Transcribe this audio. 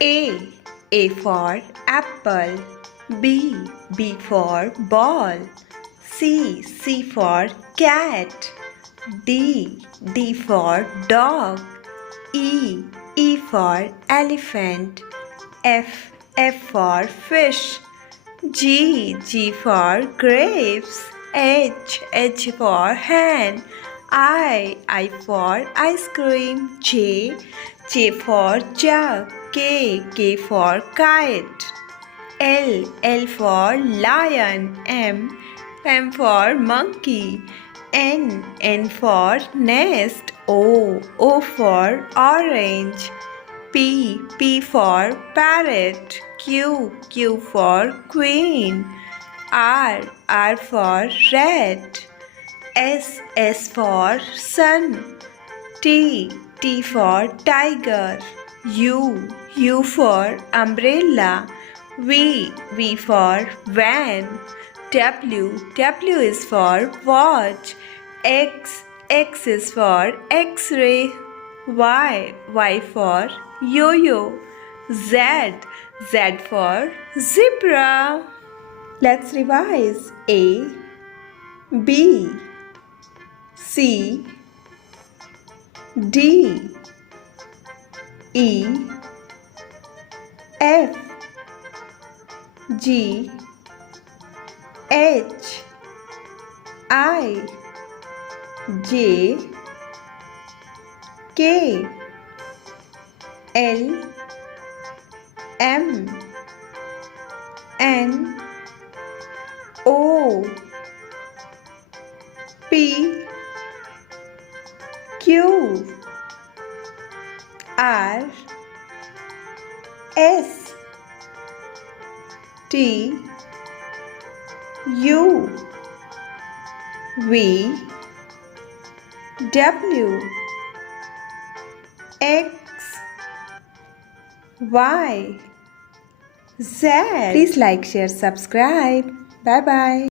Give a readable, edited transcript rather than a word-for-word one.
A for apple. B for ball. C for cat. D for dog. E for elephant. F for fish. G for grapes. H for hen. I for ice cream. J for jug. K for kite. L for lion. M for monkey. N for nest. O for orange. P for parrot. Q for queen. R for red. S for sun. T for tiger. U for umbrella. V for van. W is for watch. X is for X-ray. Y for yo-yo. Z for zebra. Let's revise. A, B, C, D, E, F, G, H, I, J, K, L, M, N, O, P, Q, R, S, T, U, V, W, X, Y, Z. Please like, share, subscribe. Bye bye.